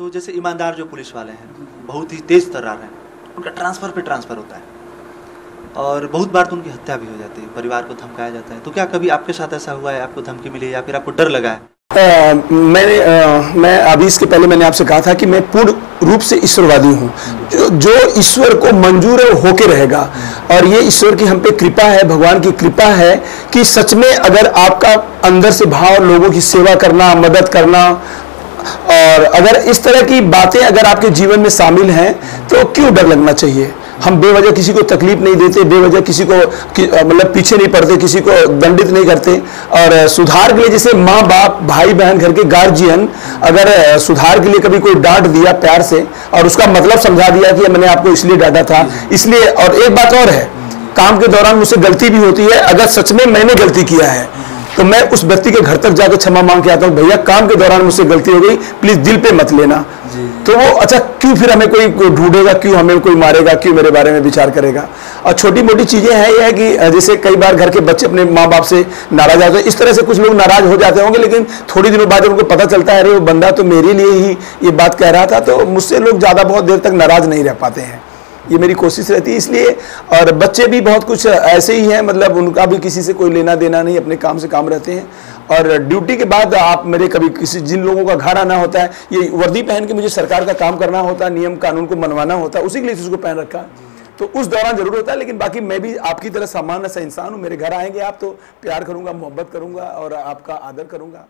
तो जैसे ईमानदार जो पुलिस वाले हैं, बहुत ही तेज तर्रार हैं, उनका ट्रांसफ़र पे ट्रांसफ़र होता है और बहुत बार तो उनकी हत्या भी हो जाती है, परिवार को धमकाया जाता है। तो क्या कभी आपके साथ ऐसा हुआ है, आपको धमकी मिली या फिर आपको डर लगा है? मैं अभी इसके पहले मैंने आपसे कहा था कि मैं पूर्ण रूप से ईश्वरवादी हूँ। जो ईश्वर को मंजूर है होके रहेगा, और ये ईश्वर की हम पे कृपा है, भगवान की कृपा है कि सच में अगर आपका अंदर से भाव लोगों की सेवा करना, मदद करना, और अगर इस तरह की बातें अगर आपके जीवन में शामिल हैं तो क्यों डर लगना चाहिए। हम बेवजह किसी को तकलीफ नहीं देते, बेवजह किसी को मतलब पीछे नहीं पड़ते, किसी को दंडित नहीं करते। और सुधार के लिए जैसे माँ बाप, भाई बहन, घर के गार्जियन अगर सुधार के लिए कभी कोई डांट दिया प्यार से और उसका मतलब समझा दिया कि मैंने आपको इसलिए डांटा था, इसलिए। और एक बात और है, काम के दौरान मुझसे गलती भी होती है, अगर सच में मैंने गलती किया है तो मैं उस व्यक्ति के घर तक जाकर क्षमा मांग के आता हूँ, भैया काम के दौरान मुझसे गलती हो गई, प्लीज दिल पे मत लेना। तो वो अच्छा क्यों फिर हमें कोई ढूंढेगा, क्यों हमें कोई मारेगा, क्यों मेरे बारे में विचार करेगा। और छोटी मोटी चीजें हैं ये है कि जैसे कई बार घर के बच्चे अपने माँ बाप से नाराज आते हैं, इस तरह से कुछ लोग नाराज हो जाते होंगे, लेकिन थोड़ी दिनों बाद उनको पता चलता है अरे वो बंदा तो मेरे लिए ही ये बात कह रहा था, तो मुझसे लोग ज्यादा बहुत देर तक नाराज नहीं रह पाते हैं। ये मेरी कोशिश रहती है इसलिए। और बच्चे भी बहुत कुछ ऐसे ही हैं, मतलब उनका भी किसी से कोई लेना देना नहीं, अपने काम से काम रहते हैं। और ड्यूटी के बाद आप मेरे कभी किसी जिन लोगों का घर आना होता है, ये वर्दी पहन के मुझे सरकार का काम करना होता है, नियम कानून को मनवाना होता है, उसी के लिए इसको पहन रखा, तो उस दौरान जरूर होता है। लेकिन बाकी मैं भी आपकी तरह सामान्य सा इंसान हूँ। मेरे घर आएंगे आप तो प्यार करूंगा, मोहब्बत करूंगा और आपका आदर करूंगा।